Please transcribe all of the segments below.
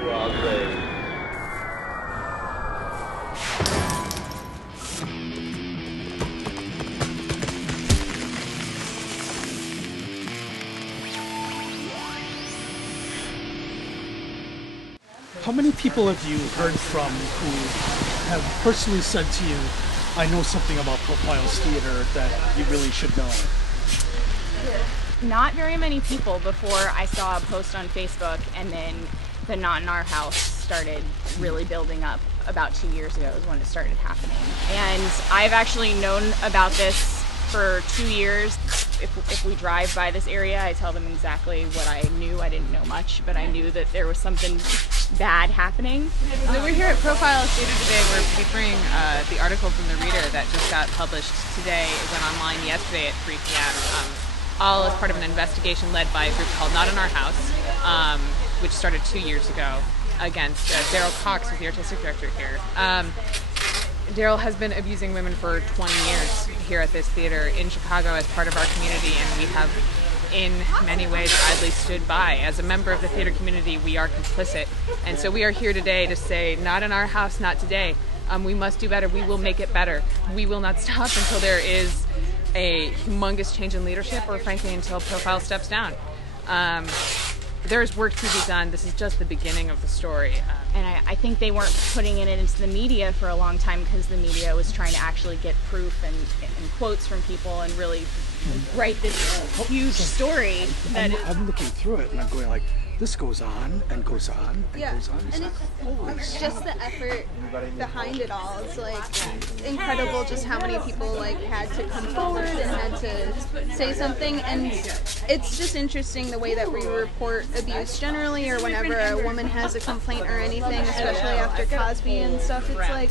Broadway. How many people have you heard from who have personally said to you, I know something about Profiles Theater that you really should know? Not very many people before I saw a post on Facebook, and then the Not in Our House started really building up. About 2 years ago is when it started happening. And I've actually known about this for 2 years. If we drive by this area, I tell them exactly what I knew. I didn't know much, but I knew that there was something bad happening. So we're here at Profiles Theater today. We're papering the article from the Reader that just got published today. It went online yesterday at 3 p.m. All as part of an investigation led by a group called Not in Our House, which started 2 years ago against Daryl Cox, who's the artistic director here. Daryl has been abusing women for 20 years here at this theater in Chicago as part of our community, and we have in many ways idly stood by. As a member of the theater community, we are complicit, and so we are here today to say, not in our house, not today. We must do better. We will make it better. We will not stop until there is a humongous change in leadership, or frankly until Profile steps down. There is work to be done. This is just the beginning of the story. And I think they weren't putting it into the media for a long time because the media was trying to actually get proof and quotes from people and really write this huge story. I'm looking through it and I'm going like, this goes on and goes on and goes on. And it's just the effort behind it all. It's like incredible just how many people like had to come forward and had to say something, and it's just interesting the way that we report abuse generally, or whenever a woman has a complaint or anything, especially after Cosby and stuff. It's like,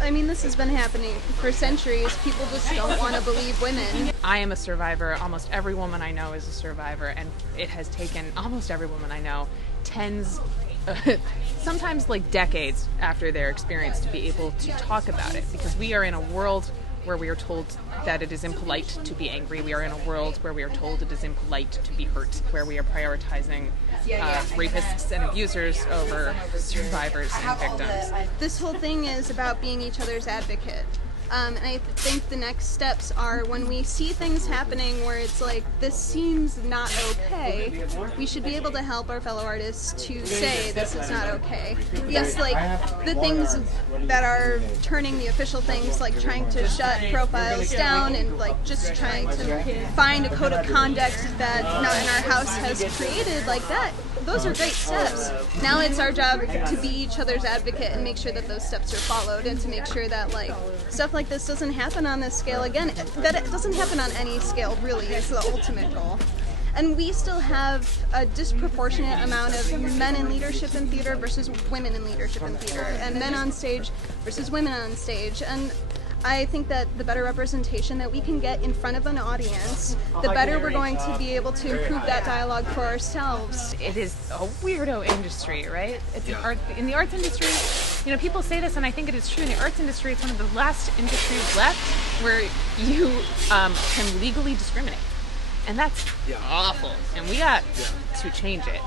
I mean, this has been happening for centuries. People just don't want to believe women. I am a survivor. Almost every woman I know is a survivor, and it has taken almost every woman I know tens, sometimes like decades after their experience to be able to talk about it, because we are in a world where we are told that it is impolite to be angry. We are in a world where we are told it is impolite to be hurt, where we are prioritizing rapists and abusers over survivors and victims. This whole thing is about being each other's advocate. And I think the next steps are when we see things happening where it's like, this seems not okay, we should be able to help our fellow artists to say this is not okay. Yes, like the things that are turning the official things, like trying to shut Profiles down and like just trying to find a code of conduct that Not in Our House has created, like that. Those are great steps. Now it's our job to be each other's advocate and make sure that those steps are followed, and to make sure that like stuff like this doesn't happen on this scale again, that it doesn't happen on any scale really is the ultimate goal. And we still have a disproportionate amount of men in leadership in theater versus women in leadership in theater, and men on stage versus women on stage. And I think that the better representation that we can get in front of an audience, the better we're going to be able to improve that dialogue for ourselves. It is a weirdo industry, right? It's in the arts industry, you know, people say this, and I think it is true. In the arts industry, it's one of the last industries left where you can legally discriminate. And that's awful. And we got to change it.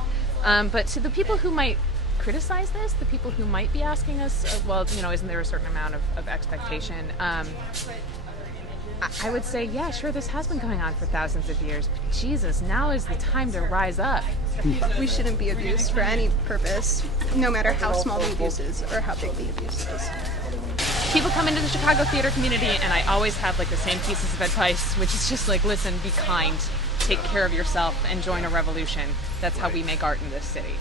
But to the people who might criticize this, the people who might be asking us, well, you know, isn't there a certain amount of expectation? I would say, yeah, sure, this has been going on for thousands of years, but Jesus, now is the time to rise up. We shouldn't be abused for any purpose, no matter how small the abuse is or how big the abuse is. People come into the Chicago theater community, and I always have like the same pieces of advice, which is just like, listen, be kind, take care of yourself, and join a revolution. That's how we make art in this city.